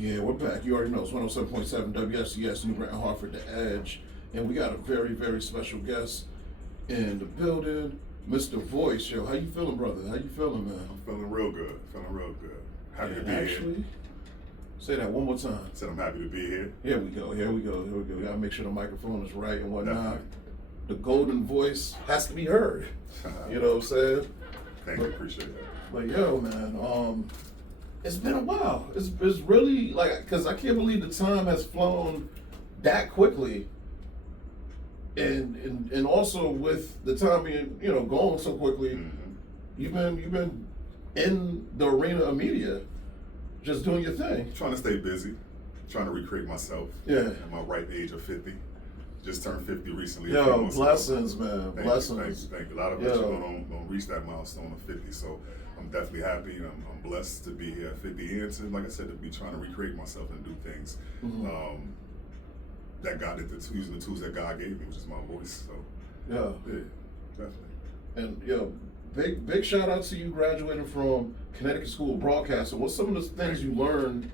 Yeah, we're back. You already know it's 107.7 WFCS, New Britain, Hartford, The Edge. And we got a very, very special guest in the building, Mr. Voice. Yo, how you feeling, brother? How you feeling, man? I'm feeling real good. Happy to be actually, here. Say that one more time. Said I'm happy to be here. Here we go. We gotta make sure the microphone is right and whatnot. Definitely. The golden voice has to be heard. You know what I'm saying? Thank you, appreciate that. But yo, man, it's been a while. It's really like, cause I can't believe the time has flown that quickly. And also with the time being, going so quickly, you've been in the arena of media, just doing your thing. Trying to stay busy, trying to recreate myself. Yeah. At my ripe age of 50. Just turned 50 recently. Yo, blessings, man. Blessings. Thank you. A lot of people don't reach that milestone of 50, so I'm definitely happy and I'm blessed to be here at 50 and to, like I said, to be trying to recreate myself and do things that God did, using the tools that God gave me, which is my voice. So yeah, definitely. And big shout out to you graduating from Connecticut School of Broadcasting. What's some of the things you learned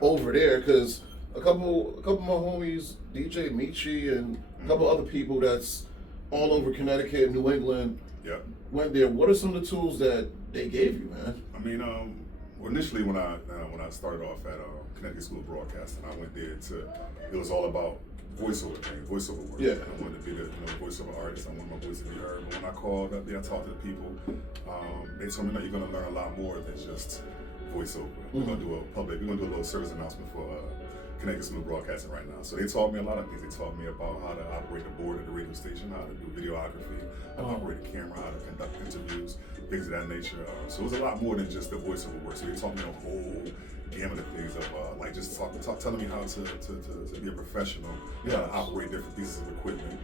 over there? Because a couple of my homies, DJ Michi and a couple other people that's all over Connecticut, New England, went there. What are some of the tools that they gave you, man? I mean, initially when I started off at Connecticut School of Broadcasting, I went there it was all about voiceover work. Yeah. I wanted to be the voiceover artist. I wanted my voice to be heard. But when I called up there, I talked to the people. They told me, no, you're going to learn a lot more than just voiceover. We're going to do a little service announcement for Connecticut School of Broadcasting right now. So they taught me a lot of things. They taught me about how to operate the board at the radio station, how to do videography, how to operate a camera, how to conduct interviews, things of that nature. So it was a lot more than just the voiceover work. So they taught me a whole gamut of things of like just telling me how to be a professional, how to operate different pieces of equipment.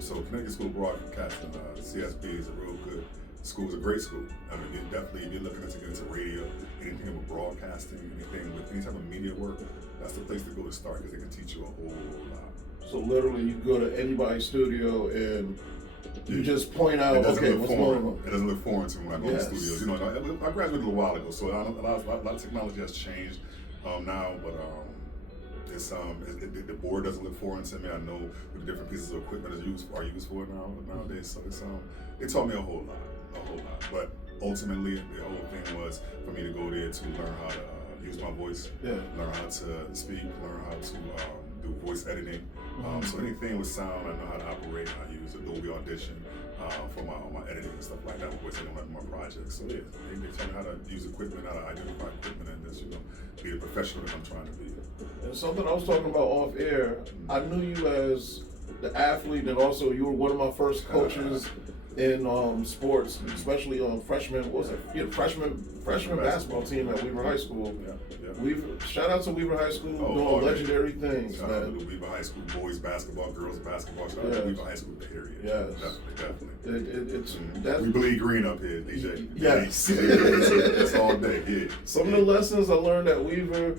So Connecticut School of Broadcasting, CSB is a real good school. It's a great school. I mean, if you're looking to get into radio, anything with broadcasting, anything with any type of media work, that's the place to go to start because they can teach you a whole lot. So literally, you go to anybody's studio and you just point out, okay, what's going on? It doesn't look foreign to me when I go to studios. I graduated a little while ago, so a lot of technology has changed now, but the board doesn't look foreign to me. I know what the different pieces of equipment are used for nowadays. So it taught me a whole lot. But ultimately, the whole thing was for me to go there to learn how to use my voice, learn how to speak, learn how to do voice editing. So anything with sound, I know how to operate. I use Adobe Audition for my editing and stuff like that. Voice editing on my projects. So they tell me how to use equipment, how to identify equipment, and just be the professional that I'm trying to be. And something I was talking about off air, I knew you as the athlete, and also you were one of my first coaches in sports, especially on freshman. What was it? Freshman basketball team at Weaver High School. Shout out to Weaver High School doing legendary things. Shout out to Weaver High School boys basketball, girls basketball. Shout out to Weaver High School period. Yes, definitely. We bleed green up here, DJ. Yes, it's all day. Yeah. Some of the lessons I learned at Weaver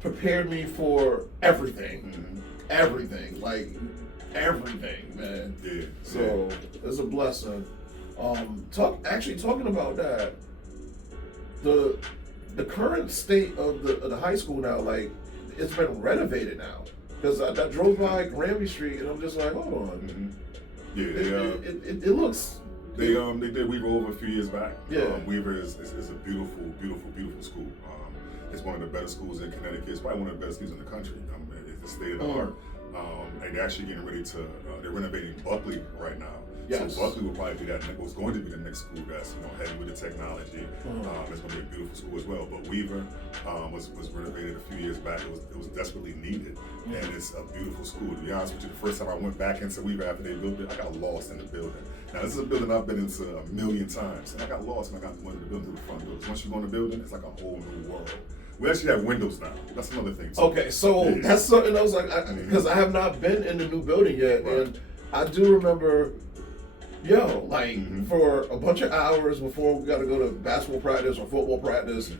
prepared me for everything. Everything, man. Yeah. So it's a blessing. Talking about that, the current state of the high school now, like it's been renovated now. Because I drove by Granby Street and I'm just like, hold on. Yeah, it looks. They did Weaver over a few years back. Yeah. Weaver is a beautiful school. It's one of the better schools in Connecticut. It's probably one of the best schools in the country. It's the state of the art. And they're actually getting ready to, they're renovating Buckley right now. Yes. So Buckley will probably be was going to be the next school that's heavy with the technology. It's going to be a beautiful school as well. But Weaver was renovated a few years back. It was desperately needed, and it's a beautiful school. To be honest with you, the first time I went back into Weaver after they built it, I got lost in the building. Now this is a building I've been into a million times, and I got lost when I got into the building through the front doors. Once you go in the building, it's like a whole new world. We actually have windows now. That's another thing too. Okay, so that's something I was like, because I have not been in the new building yet, and I do remember, for a bunch of hours before we got to go to basketball practice or football practice,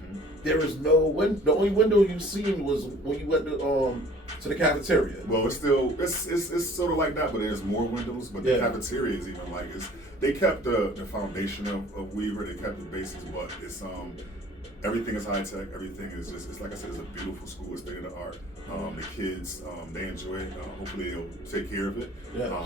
there is no window. The only window you've seen was when you went to the cafeteria. Well, it's sort of like that, but there's more windows. But the cafeteria is even they kept the foundation of Weaver. They kept the basics, but everything is high tech. Everything is just, it's like I said, it's a beautiful school. It's state of the art. The kids, they enjoy it. Hopefully they'll take care of it. Yeah.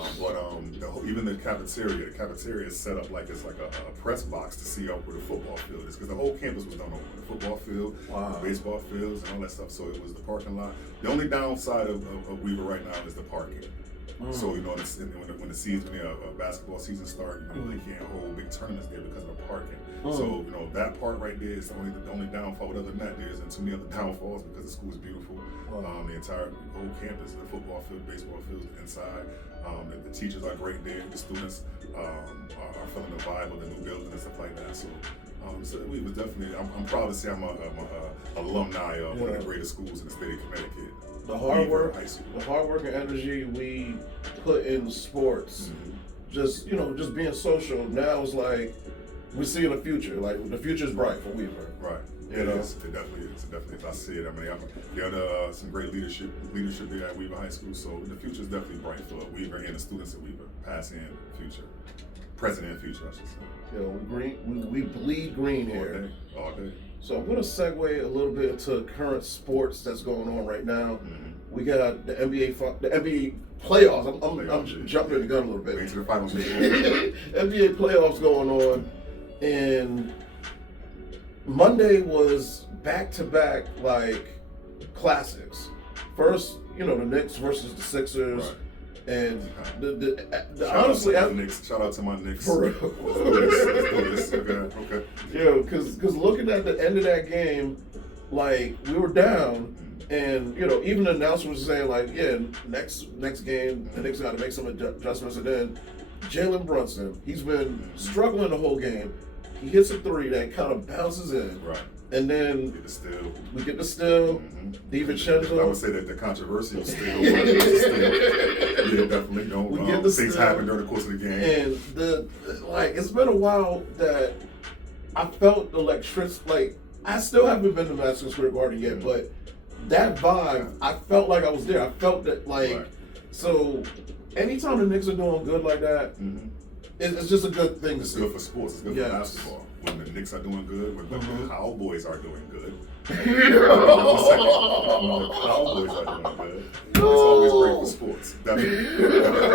Even the cafeteria is set up like it's like a press box to see out where the football field is, because the whole campus was done over the football field, the baseball fields, and all that stuff. So it was the parking lot. The only downside of Weaver right now is the parking. So when the basketball season starts, they can't hold big tournaments there because of the parking. So that part right there is the only downfall. Other than that, there isn't too many other downfalls because the school is beautiful. The entire whole campus, the football field, baseball fields inside. The teachers are great there. The students are feeling the vibe of the new building and stuff like that. So we was definitely. I'm proud to say I'm a alumni of one of the greatest schools in the state of Connecticut. The hard work, and energy we put in sports, just being social. Now it's like we're seeing a future. Like the future's bright for Weaver. Right. It is. It definitely is. It definitely is. I see it. I mean, you had some great leadership there at Weaver High School. So the future is definitely bright for Weaver and the students at Weaver, past and future, present and future, I should say. We bleed green here. All day. So I'm going to segue a little bit into current sports that's going on right now. We got the NBA playoffs. I'm jumping the gun a little bit. Into the finals. NBA playoffs going on, and Monday was back-to-back classics. First, the Knicks versus the Sixers. Right. And honestly, shout out to my Knicks. For real. Let's do this. Okay. Yeah, because looking at the end of that game, we were down, and even the announcer was saying next game the Knicks got to make some adjustments, and then Jalen Brunson, he's been struggling the whole game. He hits a three that kind of bounces in. Right. And then we get the steal. DiVincenzo. I would say that the controversial steal. Yeah, definitely. Things happen during the course of the game. And it's been a while that I felt electricity. I still haven't been to Madison Square Garden yet, but that vibe, I felt like I was there. I felt that So anytime the Knicks are doing good like that, it's just a good thing to see. It's good for sports. It's good for basketball. When the Knicks are doing good, when the Cowboys are doing good. When the Cowboys are doing good. It's always great for sports. Definitely.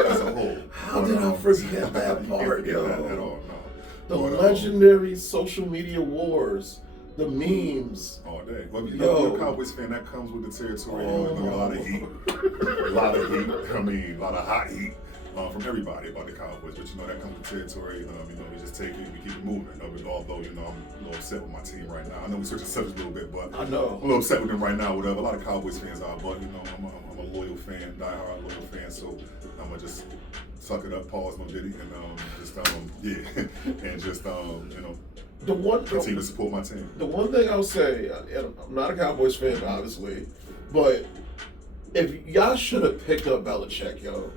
As a whole. How did I forget that part, yo? At all, no. The legendary social media wars. The memes. All day. Well, you're a Cowboys fan, that comes with the territory. You're a lot of heat. A lot of hot heat. From everybody about the Cowboys, but that comes with territory. We just take it, we keep it moving. Although I'm a little upset with my team right now. I know we switched the subject a little bit, but I know I'm a little upset with them right now. Whatever. A lot of Cowboys fans are, but I'm a loyal fan, diehard loyal fan. So I'm gonna just suck it up, pause my video, and continue to support my team. The one thing I'll say, and I'm not a Cowboys fan, obviously, but if y'all should have picked up Belichick, yo.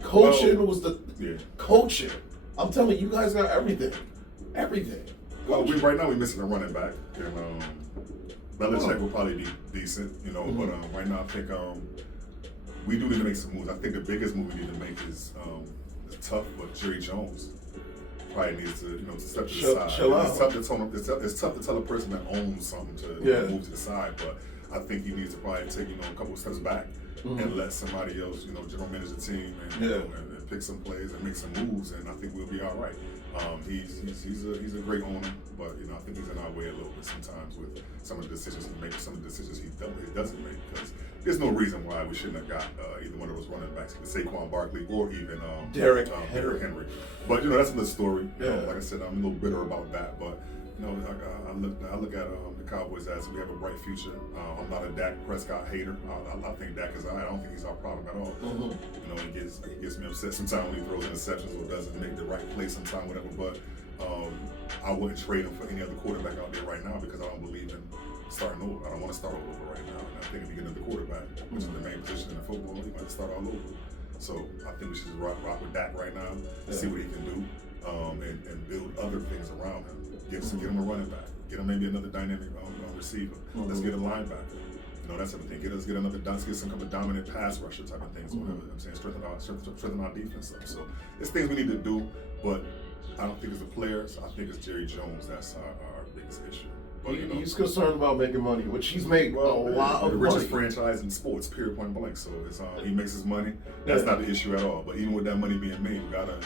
Coaching was coaching. I'm telling you, guys got everything. Well, right now we're missing a running back, and Belichick will probably be decent, But right now I think we do need to make some moves. I think the biggest move we need to make is tough, but Jerry Jones probably needs to step to the side. Chill out. It's tough to tell a person that owns something to move to the side, but I think he needs to probably take a couple of steps back. And let somebody else, general manage the team and pick some plays and make some moves, and I think we'll be all right. He's a great owner, but I think he's in our way a little bit sometimes with some of the decisions he makes, some of the decisions he doesn't make, because there's no reason why we shouldn't have got either one of those running backs, Saquon Barkley or even Derrick Henry. But that's another story. Like I said, I'm a little bitter about that, but I look at the Cowboys as we have a bright future. I'm not a Dak Prescott hater. I think Dak is all right. I don't think he's our problem at all. He gets me upset sometimes when he throws interceptions or doesn't make the right play sometimes, whatever. But I wouldn't trade him for any other quarterback out there right now because I don't believe in starting over. I don't want to start all over right now. And I think if you get another quarterback, which is the main position in football, he might start all over. So I think we should just rock with Dak right now, see what he can do, and build other things around him. Get him a running back. Get him maybe another dynamic receiver. Let's get a linebacker. That's everything. Let's get some kind of dominant pass rusher type of things. Whatever I'm saying, strengthen our defense up. So it's things we need to do, but I don't think it's the players. I think it's Jerry Jones. That's our biggest issue. But, He's concerned about making money, which he's made a lot of the money. richest franchise in sports, period, point blank. So it's he makes his money. That's not the issue at all. But even with that money being made, you gotta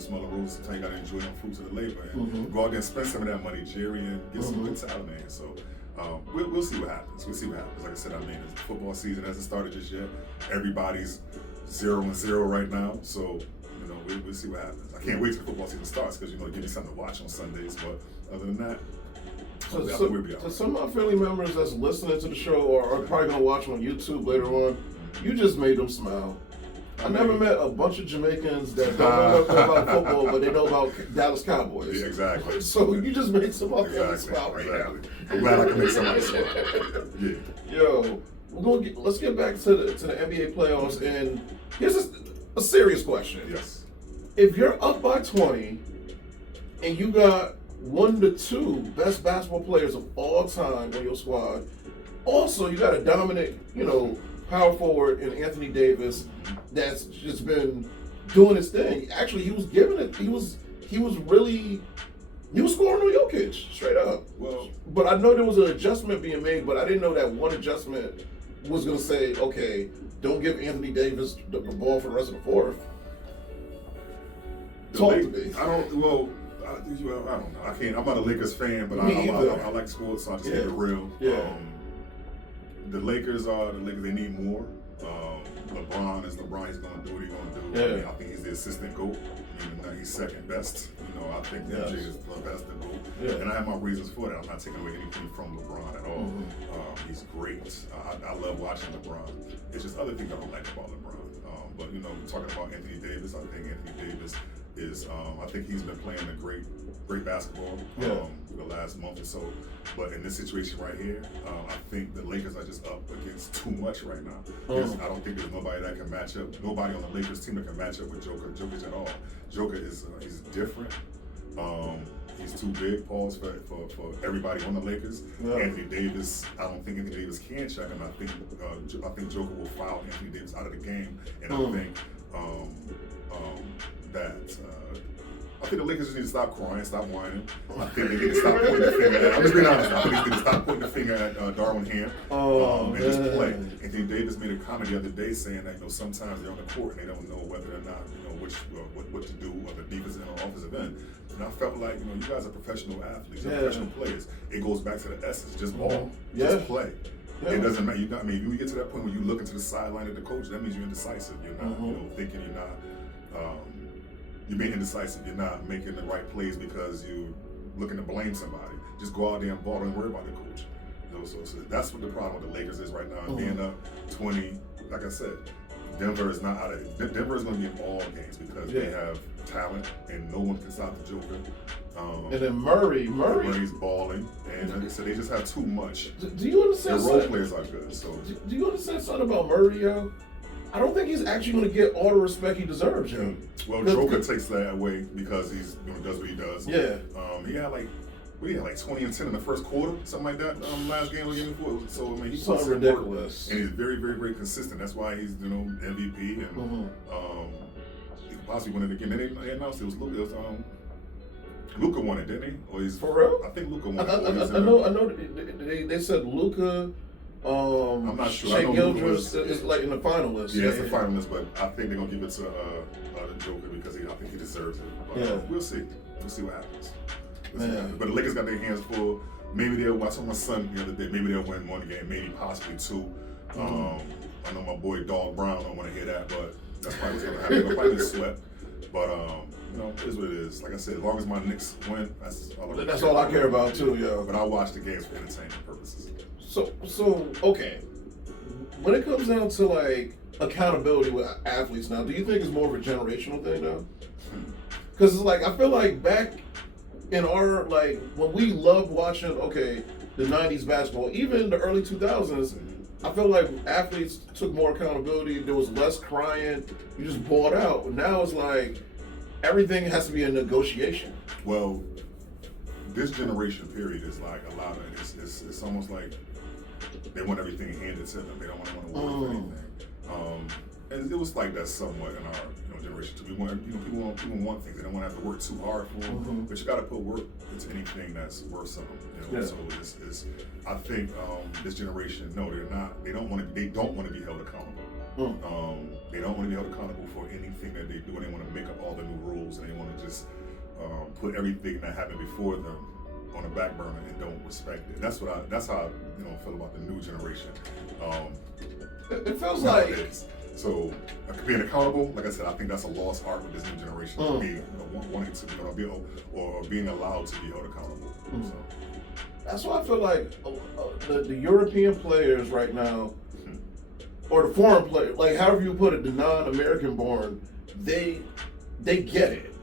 smell the roses. Sometimes you gotta enjoy the fruits of the labor and go out there and spend some of that money, Jerry, and get some good talent, man. So we'll see what happens. We'll see what happens. Like I said, the football season hasn't started just yet. Everybody's 0-0 right now. So we'll see what happens. I can't wait till the football season starts because give me something to watch on Sundays. But other than that. So some of my family members that's listening to the show or are probably going to watch on YouTube later on, you just made them smile. I never met a bunch of Jamaicans that don't know nothing about football, but they know about Dallas Cowboys. Yeah, exactly. So you just made some of them smile right now. I'm glad I can make somebody smile. Yeah. Yo, let's get back to the NBA playoffs, and here's a serious question. Yes. If you're up by 20 and you got 1 to 2 best basketball players of all time on your squad. Also, you got a dominant, power forward in Anthony Davis that's just been doing his thing. Actually, he was scoring on Jokic straight up. Well, but I know there was an adjustment being made, but I didn't know that one adjustment was going to say, okay, don't give Anthony Davis the ball for the rest of the fourth. Talk to me. I don't know. I can't. I'm not a Lakers fan, but I like sports, so I just keep it real. Yeah. The Lakers are the Lakers. They need more. LeBron is LeBron. He's going to do what he's going to do. Yeah. I think he's the assistant GOAT. He's second best. I think MJ is the best of GOAT. Yeah. And I have my reasons for that. I'm not taking away anything from LeBron at all. He's great. I love watching LeBron. It's just other things I don't like about LeBron. But talking about Anthony Davis, I think Anthony Davis is I think he's been playing a great basketball for the last month or so. But in this situation right here, I think the Lakers are just up against too much right now. I don't think there's nobody that can match up. Nobody on the Lakers team that can match up with Jokic at all. Joker is he's different. He's too big, pause for everybody on the Lakers. Yeah. Anthony Davis, I don't think Anthony Davis can check him. I think Joker will foul Anthony Davis out of the game, and I think I think the Lakers just need to stop crying, stop whining. I think they need to stop pointing the finger at. I'm just being honest. I think they need to stop pointing the finger at Darwin Ham and just play. Anthony Davis made a comment the other day saying that sometimes they're on the court and they don't know whether or not what to do, whether defensive or offensive end. And I felt like you guys are professional athletes, you're professional players. It goes back to the essence, just ball, just play. Yeah. It doesn't matter. When you get to that point where you look into the sideline of the coach, that means you're indecisive. You're not, thinking. You're not. You're being indecisive. You're not making the right plays because you're looking to blame somebody. Just go out there and ball. Don't worry about the coach. So that's what the problem with the Lakers is right now. And being up 20, like I said, Denver is not out of it. Denver is going to be in all games because they have talent and no one can stop the Joker. And then Murray's balling, and like I said, they just have too much. Do you understand? Their role players are good. So do you understand something about Murray, yo? I don't think he's actually going to get all the respect he deserves, yo. Well, Joker takes that away because he's does what he does. Yeah. He had like 20 and 10 in the first quarter, something like that. Last game or game before. So he's something ridiculous, and he's very, very, very consistent. That's why he's MVP and he could possibly win it again. They announced it was Luka. Luka won it, didn't he? Or he's for real? I think Luka won it. I know. They said Luka. I'm not sure. Shea Gildress is like in the finalists. Yeah, it's the finalists, but I think they're gonna give it to the Joker because I think he deserves it. But we'll see. We'll see what happens. But the Lakers got their hands full. Maybe they'll watch my son the other day. Maybe they'll win one game, maybe possibly two. I know my boy Dog Brown don't want to hear that, but that's probably what's gonna happen. They'll probably get swept. But it is what it is. Like I said, as long as my Knicks win, that's all I care about too, yo. But I watch the games for entertainment purposes. So okay. When it comes down to like accountability with athletes now, do you think it's more of a generational thing now? Because it's like I feel like back in our when we loved watching the 90s basketball, even the early 2000s, I feel like athletes took more accountability. There was less crying. You just bought out. Now it's like everything has to be a negotiation. Well, this generation period is like a lot of it's almost like they want everything handed to them. They don't want to work for anything. And it was like that somewhat in our generation too. We want people want things. They don't want to have to work too hard for them. But you got to put work into anything that's worth something. So it's I think this generation, no, they're not. They don't want to. They don't want to be held accountable. They don't want to be held accountable for anything that they do, and they want to make up all the new rules, and they want to just put everything that happened before them on the back burner and don't respect it. That's how I feel about the new generation. It feels like. So being accountable, like I said, I think that's a lost art with this new generation. Being wanting to be or being allowed to be held accountable. So. That's why I feel like the European players right now, or the foreign players, like however you put it, the non-American born, they get it.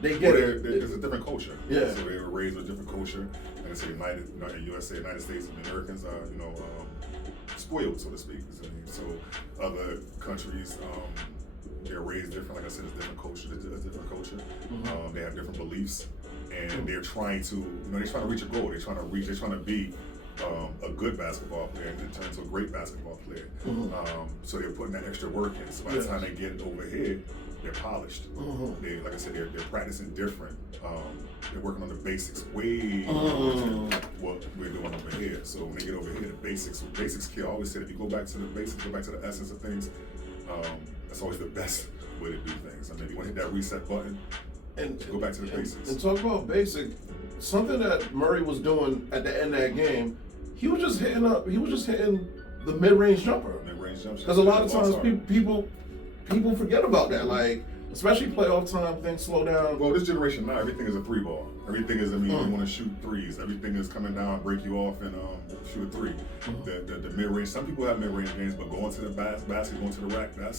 They get it. There's a different culture. Yeah. So they were raised with a different culture. Like I say, United States, Americans are spoiled, so to speak. So other countries, they're raised different. Like I said, it's different culture. They have different beliefs, and they're trying to reach a goal. They're trying to be a good basketball player and turn into a great basketball player. So they're putting that extra work in. So by the time they get over here, they're polished. They, like I said, they're practicing different. They're working on the basics way more than what we're doing over here. So when they get over here, the basics kill. I always say, if you go back to the basics, go back to the essence of things, that's always the best way to do things. I mean, you want to hit that reset button and go back to the basics. And talk about basic, something that Murray was doing at the end of that game, he was just hitting the mid-range jumper. Because a lot of times people forget about that. Like, especially playoff time, things slow down. Well, this generation now, everything is a three ball. Everything is, you want to shoot threes. Everything is coming down, break you off, and shoot a three. The mid-range, some people have mid-range games, but going to the basket, going to the rack, that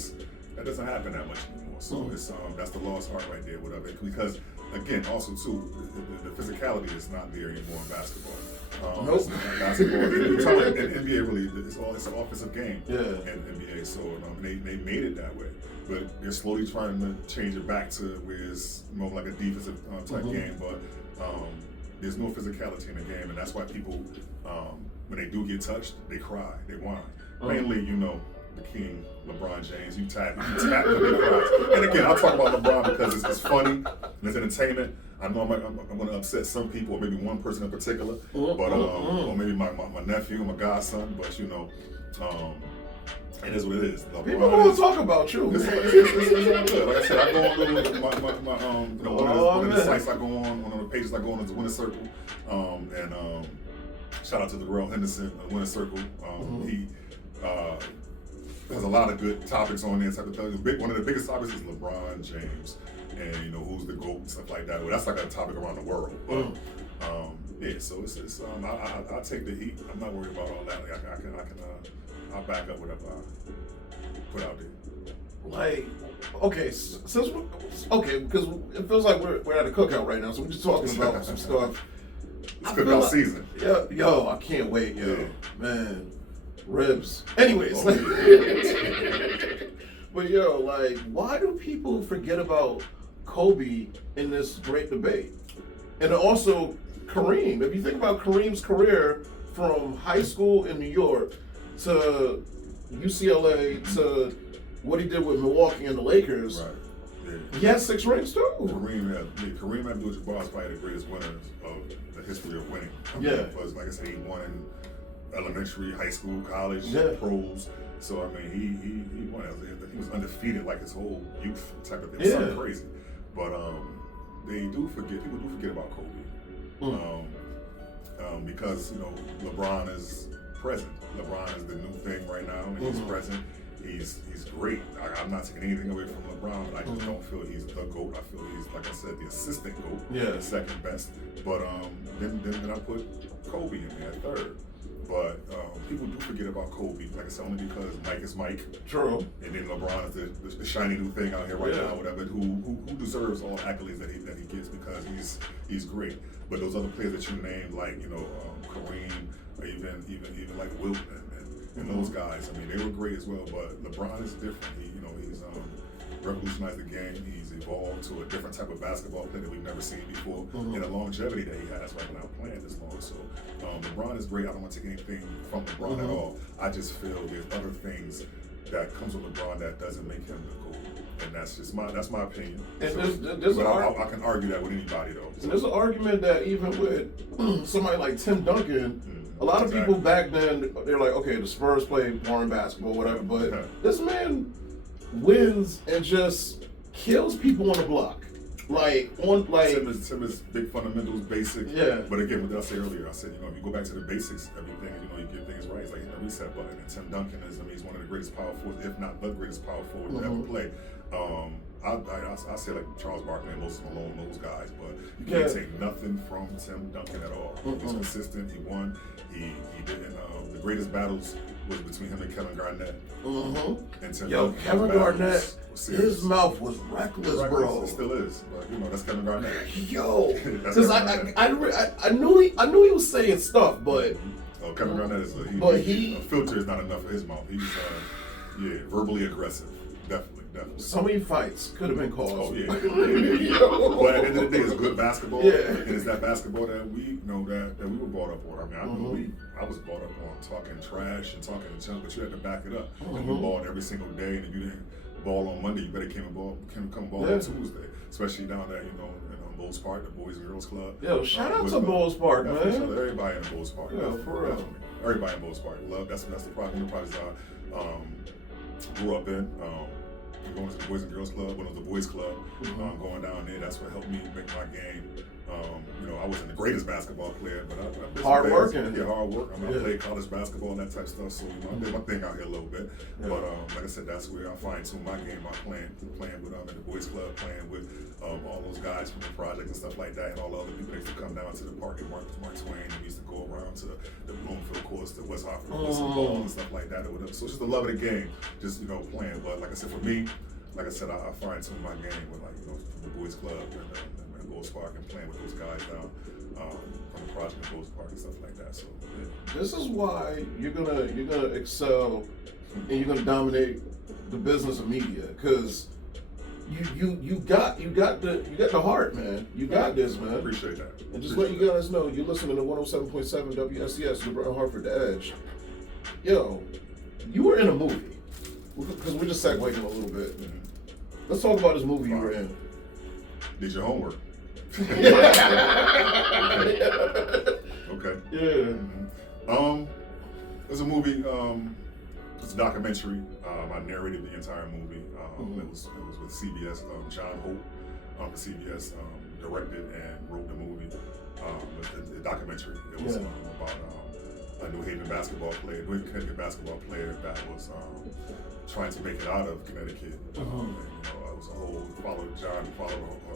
doesn't happen that much anymore. So it's that's the lost art right there, whatever. Because again, also too, the physicality is not there anymore in basketball. Nope. Basketball, in NBA really, it's an offensive game. Yeah. In NBA, so they made it that way. But they're slowly trying to change it back to where it's more like a defensive type game. But there's no physicality in the game, and that's why people, when they do get touched, they cry, they whine. Mainly, the king, LeBron James, you tap them, they cry. And again, I'll talk about LeBron because it's funny and it's entertainment. I know I'm going to upset some people, or maybe one person in particular, but or maybe my nephew, my godson. But it is what it is. LeBron people want to talk about you. It's all good. Like I said, I go on one of the sites I go on, one of the pages I go on is the Winner Circle, and shout out to the Royal Henderson Winner Circle. He has a lot of good topics on there. Type of thing. One of the biggest topics is LeBron James, and who's the GOAT and stuff like that. Well, that's like a topic around the world. But so it's I take the heat. I'm not worried about all that. Like, I'll back up whatever I put out there. Like, because it feels like we're at a cookout right now, so we're just talking about some stuff. It's cookout season. Yo, I can't wait, man. Ribs. Anyways, but like, why do people forget about Kobe in this great debate? And also Kareem. If you think about Kareem's career from high school in New York to UCLA to what he did with Milwaukee and the Lakers, right? Yeah. He has 6 rings too. Kareem Abdul-Jabbar is probably the greatest winner of the history of winning. Because like I said, he won in elementary, high school, college, pros. So I mean, he won. He was undefeated like his whole youth type of thing. It was something crazy. But people do forget about Kobe. Because LeBron is present. LeBron is the new thing right now, and he's present. He's great. I'm not taking anything away from LeBron, but I just don't feel he's the GOAT. I feel he's, like I said, the assistant GOAT, the second best. But then I put Kobe in there third. But people do forget about Kobe, like I said, only because Mike is Mike. True. And then LeBron is the shiny new thing out here right now, whatever. Who deserves all accolades that he gets because he's great. But those other players that you named, like Kareem, or even like Wilt and those guys, I mean, they were great as well. But LeBron is different. He's revolutionized the game. He's evolved to a different type of basketball player that we've never seen before, and the longevity that he has right now playing this long. So LeBron is great. I don't want to take anything from LeBron at all. I just feel there's other things that comes with LeBron that doesn't make him the GOAT. And that's my opinion. And but I can argue that with anybody though. So. And there's an argument that even with somebody like Tim Duncan, a lot of people back then, they're like, okay, the Spurs play boring basketball, whatever, but this man wins and just kills people on the block. Tim is big fundamentals, basic. Yeah. But again, what I said earlier, I said, if you go back to the basics, everything, you get things right. It's like hitting a reset button. And Tim Duncan he's one of the greatest power forwards, if not the greatest power forward to ever play. I say like Charles Barkley and Moses Malone, those guys, but you can't take nothing from Tim Duncan at all. He's consistent. He won. He didn't. The greatest battles was between him and Kevin Garnett. And Tim Duncan. Kevin Garnett, his mouth was reckless, bro. It still is, but that's Kevin Garnett. Yo, because I knew he was saying stuff, but Kevin Garnett is a filter is not enough for his mouth. He's verbally aggressive, definitely. So many fights could have been caused. Oh yeah. But at the end of the day, it's good basketball. And it's that basketball that we that we were brought up on. I mean, I was brought up on talking trash and talking junk, but you had to back it up. And you balled every single day, and if you didn't ball on Monday, you better come ball on Tuesday. Especially down there, in Bowles Park, the Boys and Girls Club. Yo, shout out to Bowles Park, man. Everybody in Bowles Park. Yeah, for real. Everybody in Bowles Park. That's the problem. The projects I grew up in. Going to the Boys and Girls Club, one of the Boys Club, going down there. That's what helped me make my game. I wasn't the greatest basketball player, but I hard working. Yeah, hard work. I played college baskall and that type of stuff, so I did my thing out here a little bit. Yeah. But like I said, that's where I fine tune my game. I playing with at the Boys Club, playing with all those guys from the project and stuff like that, and all the other people that used to come down to the park at Mark Twain. And we used to go around to the Bloomfield course, the West Hartford course, and ball and stuff like that or whatever. So it's just the love of the game, just playing. But like I said, for me, like I said, I fine tune my game with the Boys Club and Bowles Park and playing with those guys down from the project in Bowles Park and stuff like that. So this is why you're gonna excel and you're gonna dominate the business of media, because you got the heart, man. You got this, man. Appreciate that. And just let you guys know, you're listening to 107.7 WFCS, New Britain, Hartford, The Edge. Yo, you were in a movie. Because we're just segueing a little bit. Let's talk about this movie you were in. Did your homework? Okay. Yeah. There's a movie. It's a documentary. I narrated the entire movie. It was with CBS. John Hope for CBS directed and wrote the movie. The documentary. It was about a New Haven Connecticut basketball player that was trying to make it out of Connecticut. It was a whole followed her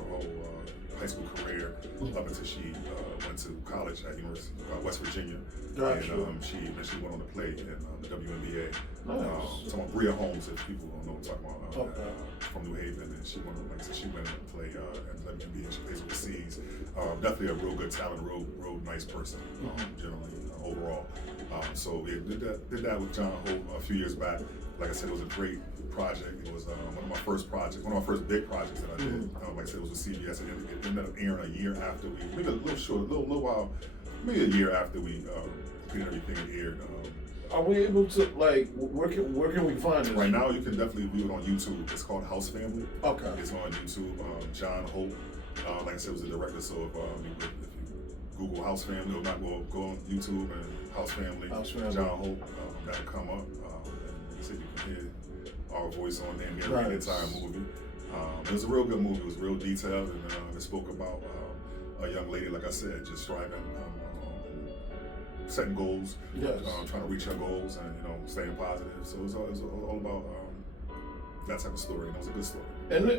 whole high school career up until she went to college at University of West Virginia. Gotcha. And she eventually went on to play in the WNBA. Nice. Talking about Bria Holmes, if people don't know what I'm talking about, from New Haven, and she went on to play in the WNBA, and she plays overseas. Definitely a real good talent, real nice person, generally, overall. So we did that with John Hope a few years back. Like I said, it was a great project. It was one of my first big projects that I did. Like I said, it was with CBS. It ended up airing a year after maybe a little while, maybe a year after we completed everything and aired. Are we able to, where can we find this? Right now, you can definitely view it on YouTube. It's called House Family. Okay. It's on YouTube. John Hope, like I said, was the director. So if you Google House Family, or not, well, go on YouTube and House Family. John Hope, that'll come up. And so you can hear our voice on there and narrate the entire movie. It was a real good movie. It was real detailed, and it spoke about a young lady, like I said, just striving, setting goals, trying to reach her goals, and staying positive. So it was all about that type of story, and it was a good story. And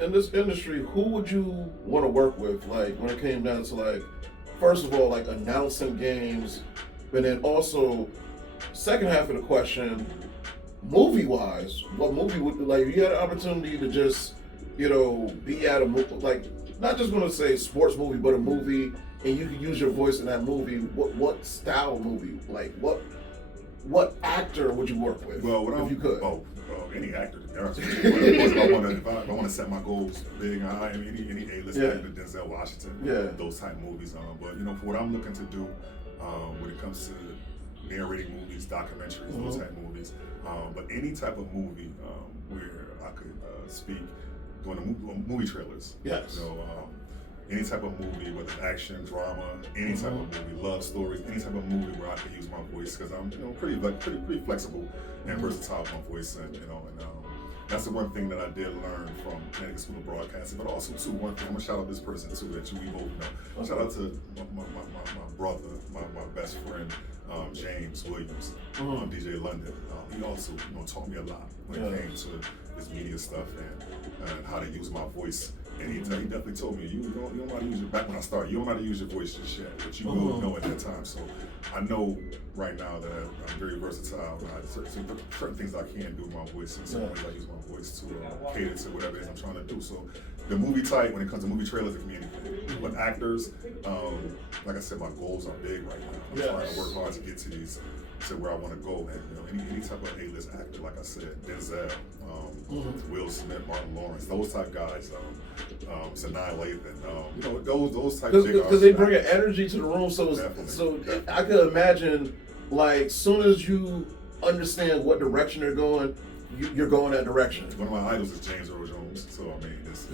in this industry, who would you want to work with? When it came down to first of all, announcing games, but then also, second half of the question, movie-wise, what movie would if you had an opportunity to just, be at a movie, not just going to say sports movie, but a movie, and you could use your voice in that movie. What style movie? What actor would you work with? Well, if you could. Any actor. If I want to set my goals big, any A-list actor, Denzel Washington, those type movies. But for what I'm looking to do, when it comes to narrating movies, documentaries, those type of movies. But any type of movie where I could speak doing movie trailers. Yes. You know, any type of movie, whether it's action, drama, any type of movie, love stories, any type of movie where I could use my voice, because I'm pretty flexible and versatile with my voice, and that's the one thing that I did learn from Connecticut School of Broadcasting. But also too, one thing I'm gonna shout out this person too that we both know. Shout out to my brother, my best friend, James Williams, DJ London. He also taught me a lot when it came to this media stuff and how to use my voice. And he definitely told me, you don't know how to use back when I started, you don't know how to use your voice just yet, but you will know at that time. So I know right now that I'm very versatile. Certain things I can do with my voice, and certain ways I use my voice to cater to whatever it is I'm trying to do. So the movie type, when it comes to movie trailers, it can be anything. But actors, like I said, my goals are big right now. I'm trying to work hard to get to these, to where I want to go. And any type of A-list actor, like I said, Denzel, Will Smith, Martin Lawrence, those type guys, Sanaa Lathan, those type of because they bring an energy to the room. So I could imagine, like, soon as you understand what direction they're going, you're going that direction. One of my idols is James Earl Jones. So I mean, it's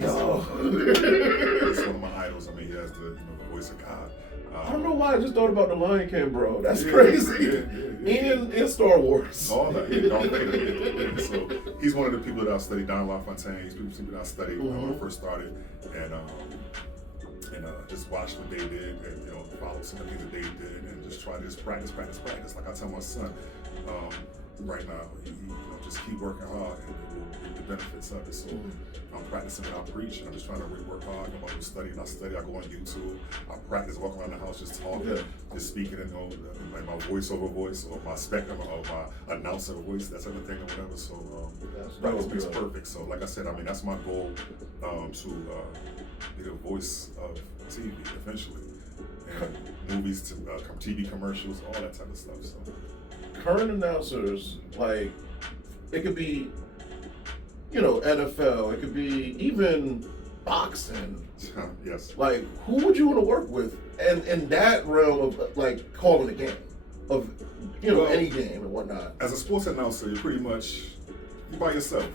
one of my idols. I mean, he has the voice of God. I don't know why I just thought about the Lion King, bro. That's crazy. In Star Wars. All that. So he's one of the people that I've studied. Don LaFontaine. He's people that I studied when I first started, and just watched what they did, and follow some of the things that they did, and just try to practice. Like I tell my son, right now, just keep working hard, and you'll reap the benefits of it. So I'm practicing what I preach, and I'm just trying to really work hard. I'm going to study, and I study. I go on YouTube. I practice walking around the house, just talking, just speaking in like my voiceover voice, or my spectrum, or my announcer voice, that type of thing, or whatever. So practice makes perfect. So like I said, I mean, that's my goal, to be the voice of TV eventually, and movies, to TV commercials, all that type of stuff. So current announcers, like, it could be, NFL, it could be even boxing. Yes. Like, who would you want to work with? And in that realm of, like, calling a game, of, any game and whatnot. As a sports announcer, you're by yourself.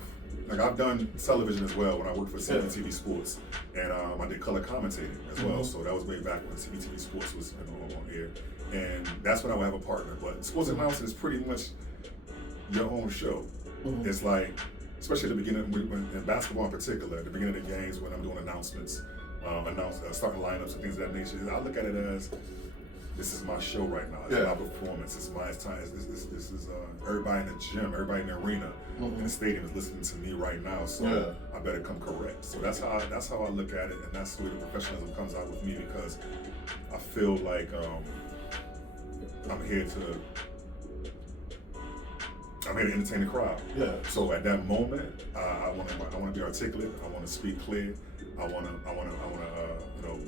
Like, I've done television as well when I worked for CBTV Sports, and I did color commentating as well. So that was way back when CBTV Sports was on air, and that's when I would have a partner. But sports announcing is pretty much your own show. It's like, especially at the beginning, in basketball in particular, at the beginning of the games when I'm doing announcements, starting lineups and things of that nature, I look at it as, this is my show right now. It's my performance. It's my time. This is everybody in the gym, everybody in the arena, in the stadium is listening to me right now. So I better come correct. So that's how I look at it, and that's the way the professionalism comes out with me, because I feel like I'm here to entertain the crowd. Yeah. So at that moment, I want to be articulate. I want to speak clear. I want to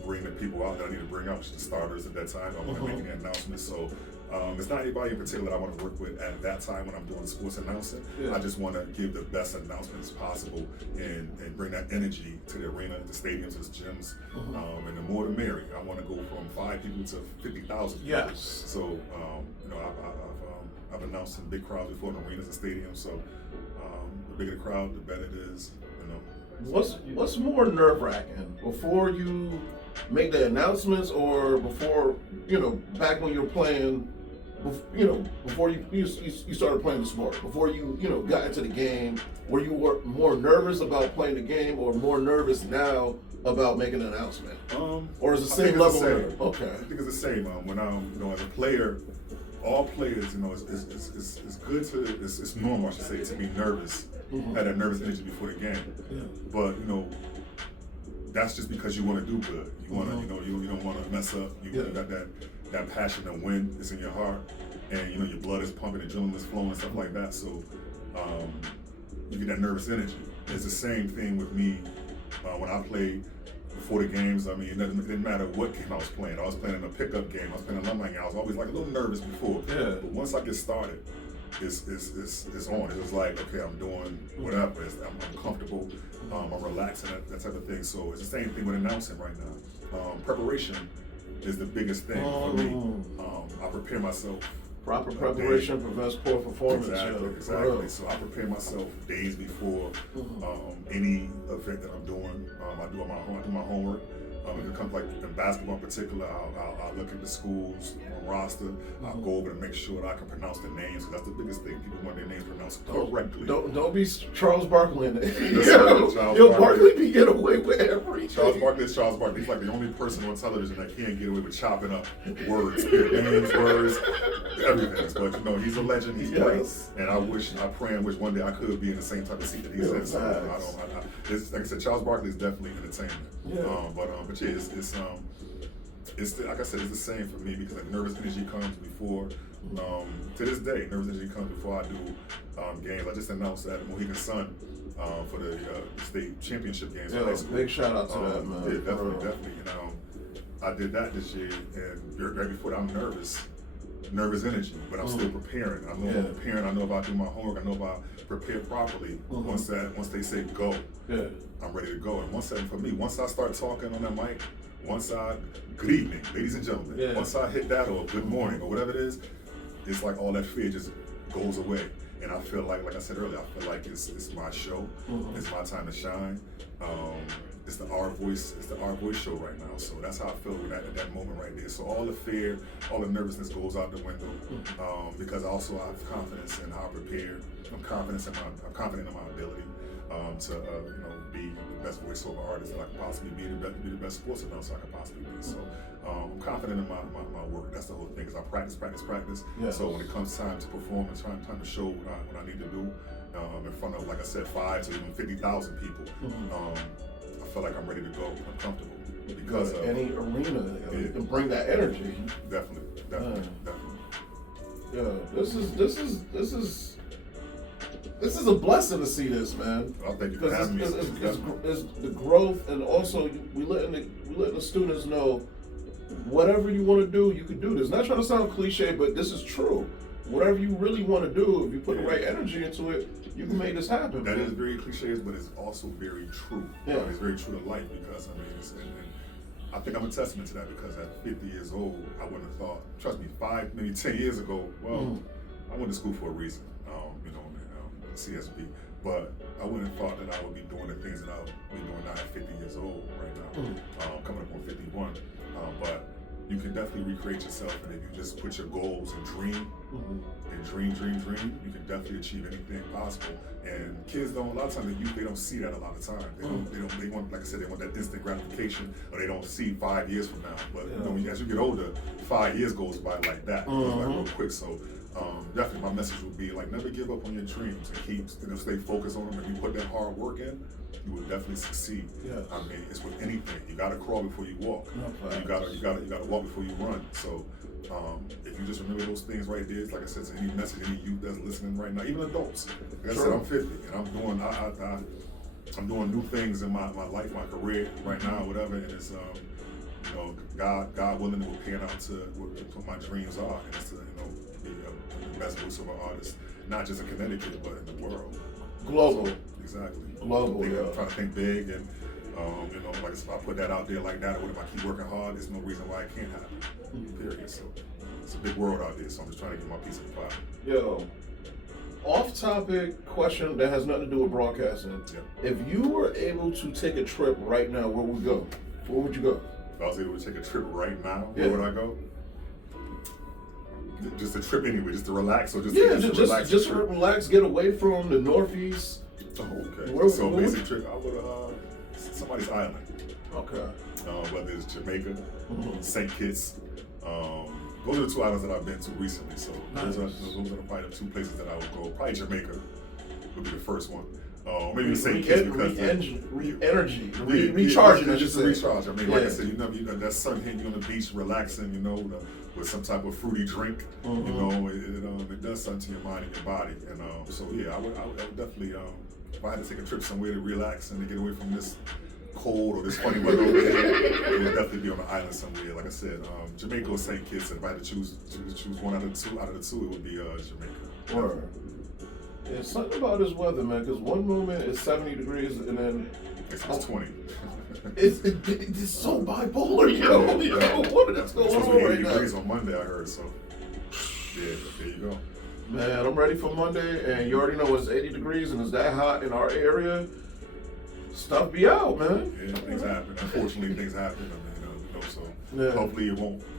bring the people out that I need to bring out, which is the starters at that time. I want to make any announcements. So it's not anybody in particular that I want to work with at that time when I'm doing sports announcing. I just want to give the best announcements possible and bring that energy to the arena, the stadiums, the gyms, and the more the merrier. I want to go from 5 people to 50,000. Yes. So I've announced in big crowds before in arenas and stadiums. So the bigger the crowd, the better it is. What's more nerve-wracking, before you make the announcements, or before, back when you were playing, before you started playing the sport, before you got into the game? Were you more nervous about playing the game, or more nervous now about making an announcement? Or is it the same level? Okay. I think it's the same. When I'm, as a player, all players, it's good to, it's normal, I should say, to be nervous. Had that nervous energy before the game, but that's just because you want to do good. You want to, you don't want to mess up. You got that passion to win. It's in your heart, and your blood is pumping, adrenaline is flowing, and stuff like that. So you get that nervous energy. It's the same thing with me when I played before the games. I mean, it didn't matter what game I was playing. I was playing in a pickup game. I was playing a alumni game. I was always like a little nervous before. Yeah. But once I get started, it's on. It's like, okay, I'm doing whatever. I'm comfortable. I'm relaxed, and that type of thing. So it's the same thing with announcing right now. Preparation is the biggest thing for me. I prepare myself Proper preparation prevents poor performance. Exactly. So I prepare myself days before any event that I'm doing. I do my homework. If it comes like in basketball in particular, I'll look at the schools on roster. I'll go over and make sure that I can pronounce the names, because that's the biggest thing. People want their names pronounced correctly. Don't be Charles Barkley in it. Barkley be get away with everything. Charles Barkley is Charles Barkley. He's like the only person on television that can't get away with chopping up words, names, words, everything. But you know, he's a legend. He's great, and I pray and wish one day I could be in the same type of seat that he's in. So like I said, Charles Barkley is definitely entertainment. But yeah, it's like I said, it's the same for me, because like nervous energy comes before. To this day, nervous energy comes before I do games. I just announced that at Mohegan Sun for the state championship games in high school. Big shout out to that, man. Yeah, definitely. I did that this year, and right before that, I'm nervous energy, but I'm still preparing. I know I'm preparing. I know if I do my homework, I know if I prepare properly. Once they say go, I'm ready to go. And once I start talking on that mic, good evening, ladies and gentlemen. Once I hit that, or good morning, or whatever it is, it's like all that fear just goes away. And I feel like I said earlier, I feel like it's my show. It's my time to shine. It's the Rvoice show right now. So that's how I feel at that moment right there. So all the fear, all the nervousness goes out the window, because also I have confidence in how I prepare. I'm confident in my ability to be the best voiceover artist that I can possibly be the best sports announcer I can possibly be. So I'm confident in my work. That's the whole thing, because I practice. Yes. So when it comes time to perform and time to show what I need to do in front of, like I said, 5 to even 50,000 people, I feel like I'm ready to go. I'm comfortable, because any arena can bring that energy. Definitely. Yeah, this is a blessing to see this, man. I'll thank you for having me. It's the growth, and also we letting the students know whatever you want to do, you can do this. Not trying to sound cliche, but this is true. Whatever you really want to do, if you put the right energy into it, you can make this happen. That is very cliche, but it's also very true. It's very true to life, because I think I'm a testament to that, because at 50 years old, I wouldn't have thought, trust me, 5, maybe 10 years ago, I went to school for a reason, CSB, but I wouldn't have thought that I would be doing the things that I'll be doing now at 50 years old right now, coming up on 51. But you can definitely recreate yourself, and if you just put your goals and dream, you can definitely achieve anything possible. And kids don't, a lot of times they don't see that a lot of times. They want, like I said, they want that instant gratification, or they don't see 5 years from now. But as you get older, 5 years goes by like that. It goes by real quick. So definitely my message would be like, never give up on your dreams, and stay focused on them. If you put that hard work in, you will definitely succeed. I mean, it's with anything. You gotta crawl before you walk. You gotta walk before you run. So if you just remember those things right there, like I said, to any message, any youth that's listening right now, even adults. Like I said, I'm 50, and I'm doing new things in my life, my career right now, whatever. And it's God willing, it will pan out to what my dreams are, and it's to be the best voiceover artist, not just in Connecticut, but in the world. Global. So, exactly. Global. I'm trying to think big, and like if I put that out there like that, or if I keep working hard, there's no reason why it can't happen. Period. So it's a big world out there. So I'm just trying to get my piece of the pie. Yo, off-topic question that has nothing to do with broadcasting. If you were able to take a trip right now, where would you go? Where would you go? If I was able to take a trip right now, where would I go? Just a trip anyway, just to relax, or just relax, get away from the Northeast. Oh, okay. So basic trip, I would somebody's island. Okay. Whether it's Jamaica, St. Kitts. Those are the 2 islands that I've been to recently. So those are probably the 2 places that I would go. Probably Jamaica would be the first one. Maybe St. Kitts, because recharging. Just to recharge. I mean, like I said, that sun hitting you on the beach, relaxing, with some type of fruity drink. It does something to your mind and your body. And so yeah, I would definitely, if I had to take a trip somewhere to relax and to get away from this cold or this funny weather over here, it would definitely be on an island somewhere. Like I said, Jamaica or St. Kitts. And if I had to choose one out of the two, it would be Jamaica. Word. There's something about this weather, man, because one moment it's 70 degrees and then it's 20. It's so bipolar, yo. What is going on right now? 80 degrees on Monday, I heard, so. Yeah, there you go. Man, I'm ready for Monday, and you already know it's 80 degrees and it's that hot in our area. Stuff be out, man. Yeah, things happen. Unfortunately, things happen. I mean, so Yeah. hopefully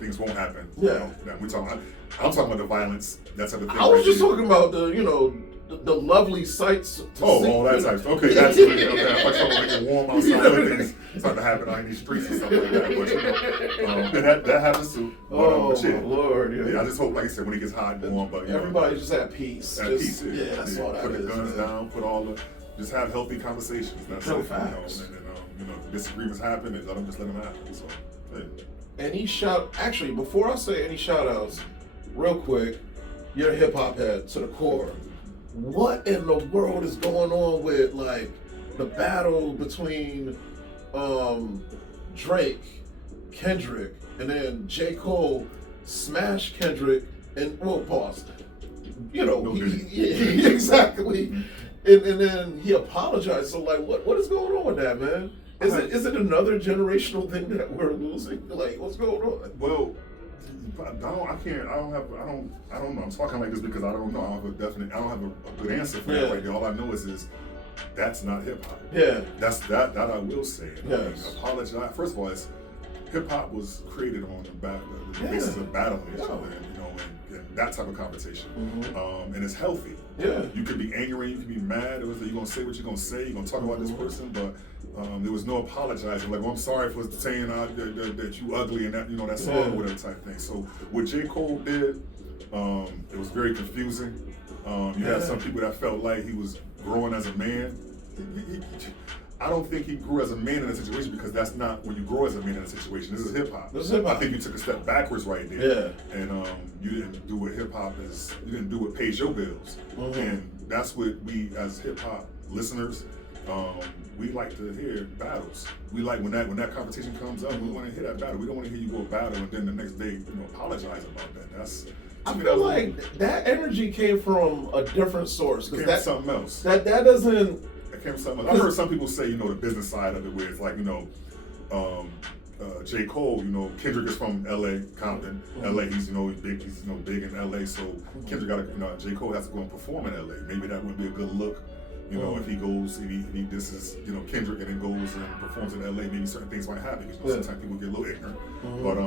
things won't happen. Yeah. I'm talking about the violence. That's the thing. I was just talking about the lovely sights to see. Oh, that type. Okay, that's okay. I thought something like warm outside. Other things start to happen out in these streets and stuff like that. But and that happens too. But yeah. Lord, yeah. I just hope, like I said, when it gets hot and warm, but everybody's just at peace. At peace. Yeah, that's all that put is. the guns down. Just have healthy conversations. That's No it. facts. And disagreements happen, and just let them happen. So, yeah. Actually, before I say any shout outs, real quick, you're a hip hop head to the core. What in the world is going on with like the battle between Drake, Kendrick, and then J. Cole smash Kendrick and pause. Exactly. And then he apologized. So like, what is going on with that, man? Is it another generational thing that we're losing? Like, what's going on? Well, I don't know. I'm talking like this because I don't know. I don't have a good answer for that right there. All I know is that's not hip hop. Yeah. That I will say. Yes. I mean, apologize. First of all, hip hop was created on the basis of battling each other, and that type of conversation. Mm-hmm. And it's healthy. Yeah. You could be angry, you could be mad. You're gonna say what you're gonna say. You're gonna talk about this person, but there was no apologizing. Like, I'm sorry for saying that you ugly and that song or whatever type thing. So what J. Cole did, it was very confusing. You had some people that felt like he was growing as a man. I don't think he grew as a man in a situation, because that's not when you grow as a man in a situation. This is hip hop. I think you took a step backwards right there. Yeah. And you didn't do what hip hop is. You didn't do what pays your bills. Mm-hmm. And that's what we as hip hop listeners, we like to hear battles. We like when that competition comes up, we want to hear that battle. We don't want to hear you go battle and then the next day apologize about that. I feel like that energy came from a different source. Came from something else. That doesn't. I've heard some people say, the business side of it, where it's like, J. Cole, Kendrick is from LA, Compton, mm-hmm. LA, he's big in LA, so mm-hmm. Kendrick J. Cole has to go and perform in LA. Maybe that wouldn't be a good look, if he goes, if he disses, Kendrick and then goes and performs in LA, maybe certain things might happen, because sometimes people get a little ignorant. Mm-hmm. But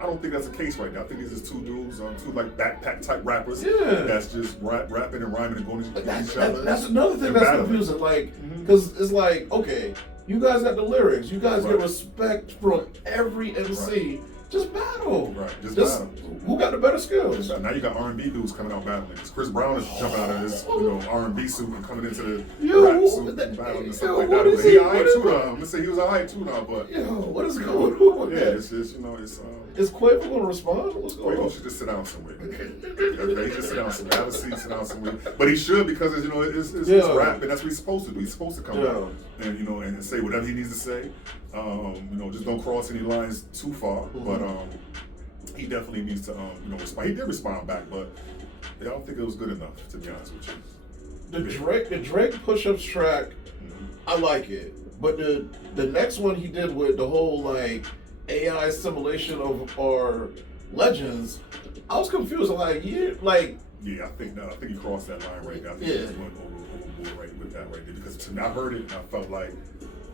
I don't think that's the case right now. I think these are two dudes, two like backpack type rappers. Yeah. That's just rapping and rhyming and going to each other. That's another thing that's confusing. Like, because it's like, okay, you guys got the lyrics. You guys get respect from every MC. Right. Just battle. Right. Just battle. Who got the better skills? Now you got R&B dudes coming out battling. Because Chris Brown is jumping out of his R&B suit and coming into the rap suit and battling and stuff like that. But he alright too now. I'm gonna say he was alright too now. But what is going on? Yeah, it's just Is Quavo gonna respond? What's going on? Quavo should just sit down somewhere. He just sit down somewhere. Have a seat, sit down somewhere. But he should, because it's rap, and that's what he's supposed to do. He's supposed to come out and and say whatever he needs to say. Just don't cross any lines too far. Mm-hmm. But he definitely needs to respond. He did respond back, but I don't think it was good enough, to be honest with you. The Drake push-ups track, I like it, but the next one he did with the whole like AI simulation of our legends, I was confused. I think he crossed that line right there. I think he just went overboard right with that right there, because to me, I heard it and I felt like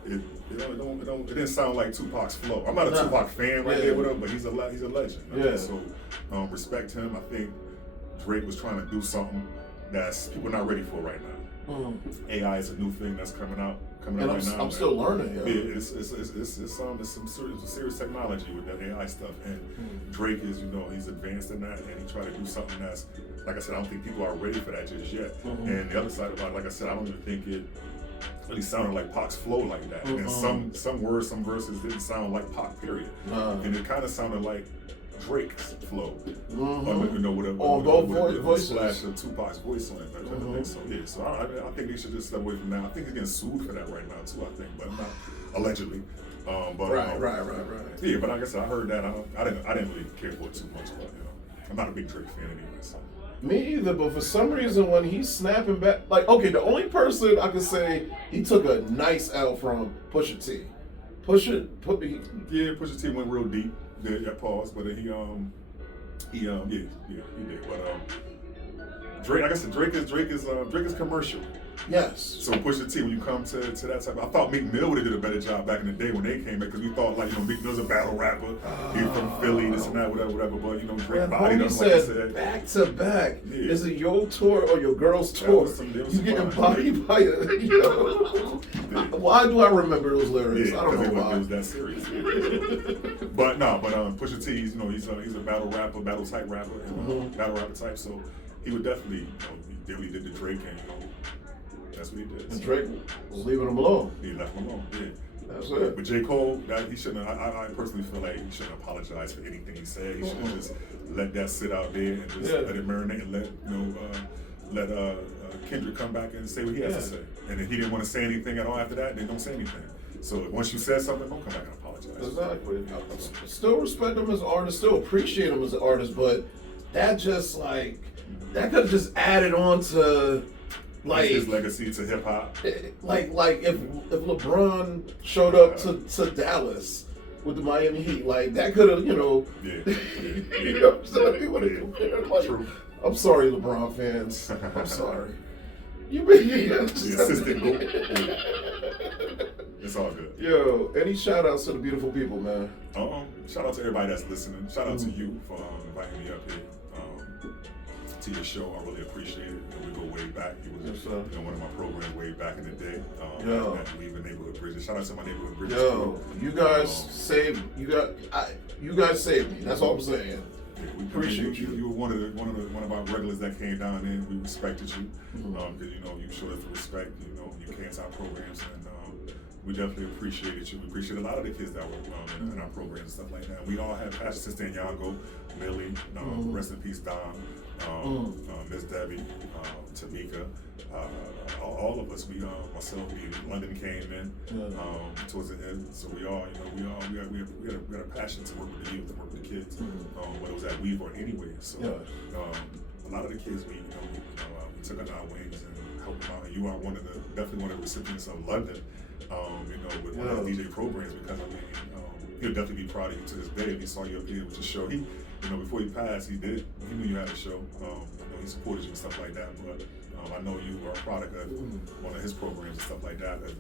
it didn't sound like Tupac's flow. I'm not a Tupac fan there with him, but he's a legend. So respect him. I think Drake was trying to do something that's people not ready for right now. AI is a new thing that's coming out right now. I'm still learning. Yeah, it's some serious technology with that AI stuff, and Drake is he's advanced in that, and he tried to do something that's, like I said, I don't think people are ready for that just yet. And the other side about it, like I said, I don't even think it really sounded like Pac's flow like that. And some words, some verses didn't sound like Pac, period. And it kind of sounded like Drake's flow. With both voices. Splash of Tupac's voice on it. So I think they should just step away from that. I think he's getting sued for that right now too, I think, but not allegedly. Right. Yeah, but like I said, I heard that. I didn't really care for it too much, but I'm not a big Drake fan anyway. So. Me either, but for some reason when he's snapping back, the only person I could say he took a nice L from Pusha T. Pusha T went real deep. Yeah, pause, but he He did. But Drake, like I said, Drake is commercial. Yes. So Pusha T, when you come to that type, I thought Meek Mill would have did a better job back in the day when they came back, because we thought like, Meek Mill's a battle rapper, he's from Philly, this and that, whatever. But Drake bodied him like you said. Back to back. Yeah. Is it your tour or your girl's tour? You getting bodied by a Why do I remember those lyrics? Yeah, I don't know why. It was that serious. but Pusha T, he's a battle rapper, battle type rapper, battle rapper type. So he would definitely, he did the Drake, and that's what he did. And Drake was leaving him alone. He left him alone. Yeah. That's it. But J. Cole, he shouldn't. I personally feel like he shouldn't apologize for anything he said. He should have just let that sit out there and just let it marinate and let Kendrick come back and say what he has to say. And if he didn't want to say anything at all after that, then don't say anything. So once you said something, don't come back and apologize. Exactly. I still respect him as an artist, still appreciate him as an artist, but that just that could have just added on to his legacy to hip hop. Like if LeBron showed up to Dallas with the Miami Heat, like that could have, you know what I'm saying? True. I'm sorry, LeBron fans. I'm sorry. You mean the assistant goal. It's all good. Yo, any shout outs to the beautiful people, man? Shout out to everybody that's listening. Shout out to you for inviting me up here to your show. I really appreciate it. We go way back. You was one of my programs way back in the day. At Weaving Neighborhood Bridges. Shout out to my Neighborhood Bridges. Yo, you guys saved. You guys saved me. That's all I'm saying. Yeah, we appreciate you. You were one of our regulars that came down there. We respected you because you showed us the respect. You came to our programs, and we definitely appreciated you. We appreciate a lot of the kids that were in our programs and stuff like that. We all had passion. Sister Yango, Millie, rest in peace, Don, Miss Debbie, Tamika, all of us. Myself, London came in towards the end, so we had a passion to work with the youth, to work with the kids, whether it was at Weave or anywhere. So a lot of the kids we took under our wings and helped them out. And you are definitely one of the recipients of London, with one of the DJ programs, because he'll definitely be proud of you to this day if he saw you up here with your show. He, before he passed, he knew you had a show. He supported you and stuff like that. But I know you were a product of one of his programs and stuff like that when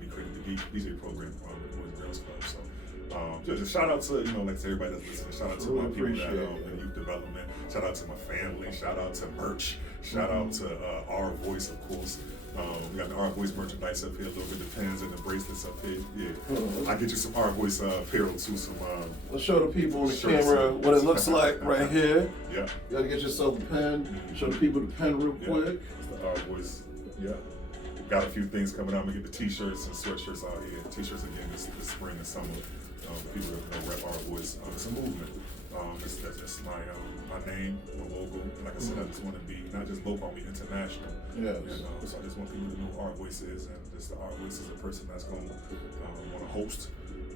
he created the DJ program with the Boys and Girls Club. So just shout out to like to everybody that's listening. Shout out to my people that in youth development. Shout out to my family. Shout out to merch. Shout out to Rvoice, of course. We got the Rvoice merchandise up here, a little bit of pins and the bracelets up here. Yeah, I'll get you some Rvoice apparel too. Let's show the people on the camera what it looks like right here. Yeah. You gotta get yourself a pen. Show the people the pen real quick. It's the Rvoice. Yeah. Got a few things coming out. I'm gonna get the t-shirts and sweatshirts out here. T-shirts again this spring and summer. People that rep Rvoice. It's a movement. That's my name, my logo. Like I said, I just want to be not just local, I mean international. Yes. So I just want people to know who Rvoice is, and just the Rvoice is a person that's going to want to host,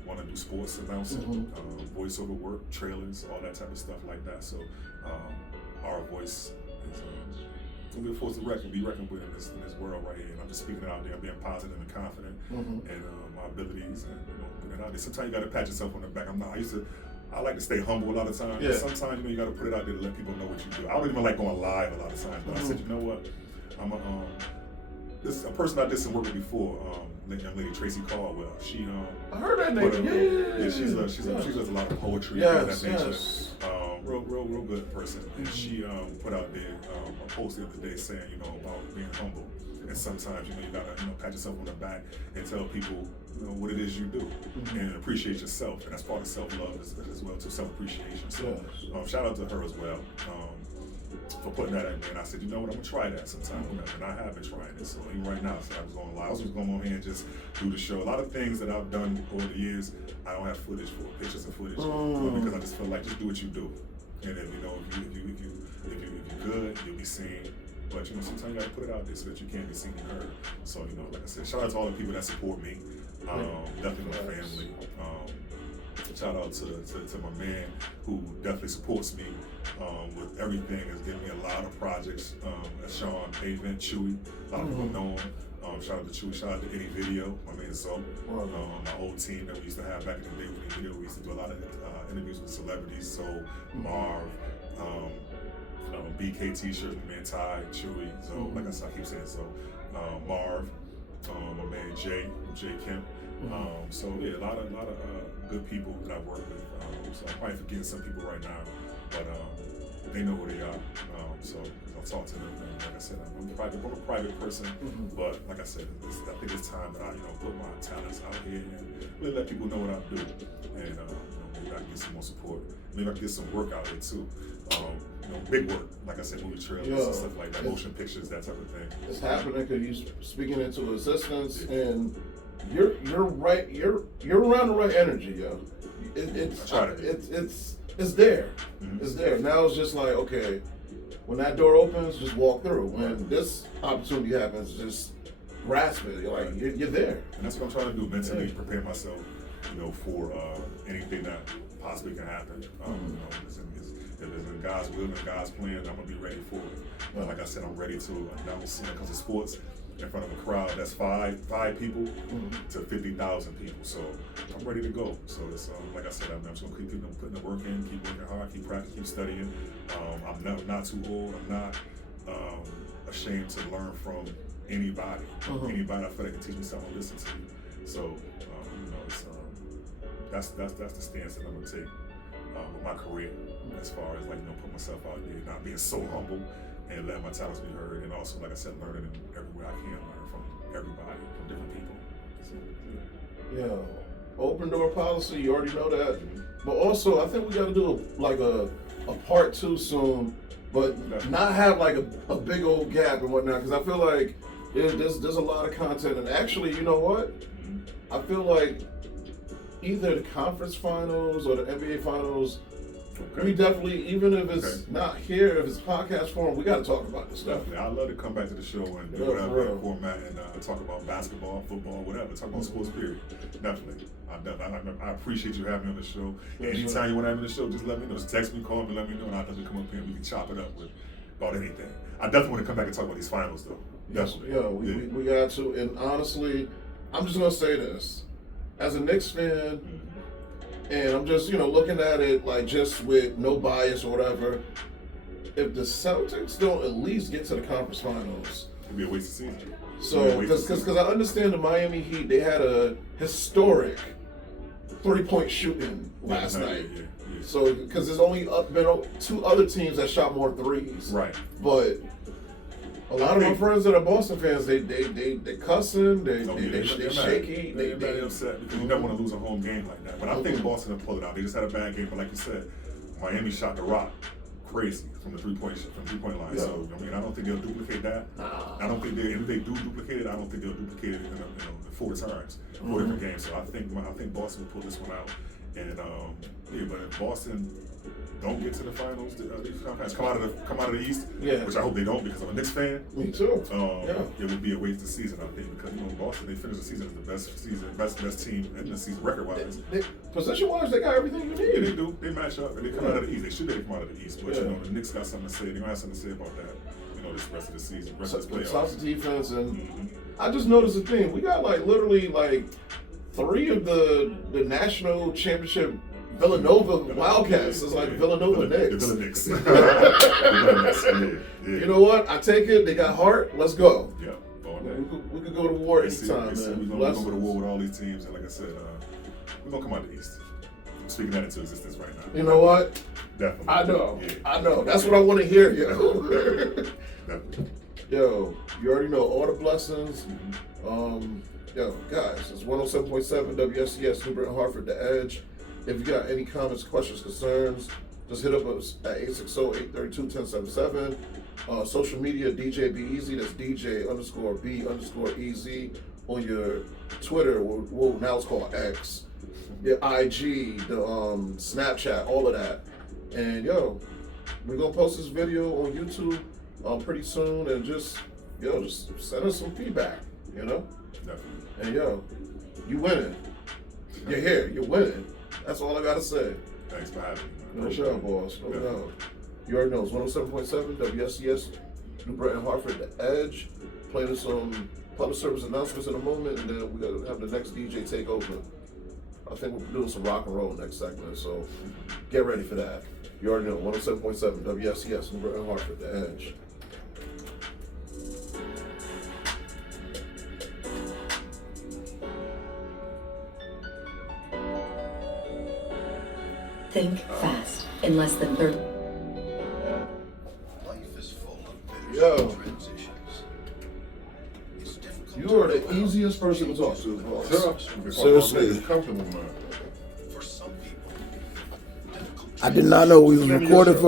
want to do sports announcing, voiceover work, trailers, all that type of stuff like that. So Rvoice is we're forced to be reckoned with in this world right here. And I'm just speaking it out there, being positive and confident in my abilities, and putting it out there. Sometimes you got to pat yourself on the back. I like to stay humble a lot of times. Yeah. But sometimes you got to put it out there to let people know what you do. I don't even like going live a lot of times. But I said, you know what? I'm a person I did some work with before. Young lady Tracy Caldwell. She I heard that name. Yeah, she does a lot of poetry and that nature. Real good person. And she put out there a post the other day saying, about being humble. And sometimes, you gotta, pat yourself on the back and tell people, what it is you do, and appreciate yourself. And that's part of self-love as well, too, self-appreciation. So, shout out to her as well for putting that in there. And I said, you know what, I'm gonna try that sometime. And I have been trying it. So even right now, I was going live. I was just going on here and just do the show. A lot of things that I've done over the years, I don't have footage for, pictures and footage, because I just feel like just do what you do. And then, if you're good, you'll be seen. But sometimes you gotta put it out there so that you can be seen and heard. So like I said, shout out to all the people that support me. Definitely my family. Shout out to my man who definitely supports me with everything. Has given me a lot of projects. Sean, Pavement, Chewy, a lot of people know him. Shout out to Chewy. Shout out to Any Video, my man Zoe. My old team that we used to have back in the day with Any Video. We used to do a lot of interviews with celebrities. So Marv. BK T-shirts, my man Ty, Chewy. So like I keep saying, so Marv, my man Jay Kemp. So yeah, a lot of good people that I work with. So I'm probably forgetting some people right now, but they know who they are. So I'll talk to them. And like I said, I'm a private person, but like I said, I think it's time that I put my talents out here and really let people know what I do. And maybe I can get some more support. Maybe I can get some work out here too. Big work, like I said, movie trailers and stuff like that, motion pictures, that type of thing. It's happening because you're speaking into existence, and you're right. You're around the right energy, yo. It's there. It's there. Now it's just like, okay, when that door opens, just walk through. When this opportunity happens, just grasp it. You're like, you're there. And that's what I'm trying to do, mentally prepare myself, for anything that possibly can happen. If it's in God's will and God's plan, I'm gonna be ready for it. But like I said, I'm ready to announce when it comes to sports in front of a crowd that's five people to 50,000 people. So I'm ready to go. So it's like I said, I'm just gonna keep putting the work in, keep working hard, keep practicing, keep studying. I'm not too old. I'm not ashamed to learn from anybody. Anybody I feel like can teach me something, I'll listen to. So it's that's the stance that I'm gonna take with my career, as far as put myself out there, not being so humble and letting my talents be heard, and also, like I said, learning in everywhere I can learn from everybody, from different people. So, yeah, open door policy. You already know that, but also I think we got to do a part 2 soon, but not have like a big old gap and whatnot, because I feel like there's a lot of content, and actually, you know what? I feel like either the conference finals or the NBA finals, we definitely, even if it's not here, if it's podcast form, we got to talk about this stuff. Definitely. I'd love to come back to the show and do whatever format and talk about basketball, football, whatever. Talk about sports, period. Definitely. I appreciate you having me on the show. Anytime you want to have me on the show, just let me know. Just text me, call me, let me know, and I'd love to come up here and we can chop it up about anything. I definitely want to come back and talk about these finals, though. Definitely. Yeah, we got to. And honestly, I'm just going to say this. As a Knicks fan, and I'm just, looking at it like just with no bias or whatever, if the Celtics don't at least get to the conference finals, it'd be a waste of season. So, because I understand the Miami Heat, they had a historic 3-point shooting last night. Yeah. So, because there's only been 2 other teams that shot more threes. Right. But a lot of my friends that are Boston fans, they cussing, they shaky. They're upset because you never want to lose a home game like that. But I think Boston will pull it out. They just had a bad game, but like you said, Miami shot the rock crazy from the three-point line. Yeah. So I don't think they'll duplicate that. I don't think if they do duplicate it, I don't think they'll duplicate it in 4 times, 4 different games. So I think Boston will pull this one out. And but if Boston don't get to the finals, come out of the East, which I hope they don't because I'm a Knicks fan. Me too. It would be a waste of season, I think, because Boston, they finished the season as the best team in the season record-wise. Position-wise, they got everything you need. Yeah, they do. They match up, and they come out of the East. They should come out of the East, but the Knicks got something to say. They're gonna have something to say about that. This rest of the season, rest of this playoffs. Solid defense, and I just noticed a thing. We got literally 3 of the national championship Villanova Wildcats. It's like Villanova Knicks. The Villa Knicks. Yeah. You know what? I take it. They got heart. Let's go. Yeah. We could go to war anytime, man. We're going to go to war with all these teams, and like I said, we're going to come out the East. I'm speaking that into existence right now. You know what? Definitely. I know. Yeah. I know. That's what I want to hear, yo. Definitely. Yo, you already know all the blessings. Yo, guys, it's 107.7 WFCS, New Britain, Hartford, The Edge. If you got any comments, questions, concerns, just hit up us at 860-832-1077. Social media, DJ Be Easy. That's DJ_B_EZ on your Twitter. Well, now it's called X. Your IG, the Snapchat, all of that. And yo, we're gonna post this video on YouTube pretty soon, and just send us some feedback. Definitely. And yo, you winning. You're here. You're winning. That's all I gotta say. Thanks for having me. No doubt, boss. No doubt. You already know it's 107.7 WFCS, New Britain, Hartford, The Edge. Playing some public service announcements in a moment, and then we're gonna have the next DJ take over. I think we're doing some rock and roll next segment, so get ready for that. You already know, 107.7 WFCS, New Britain, Hartford, The Edge. Think fast. In less than 30. Life is full of Yo. transitions. It's difficult. You are the easiest person to talk to, boss. Seriously. Comfortable, man. For some people, difficult I did not know we was recording for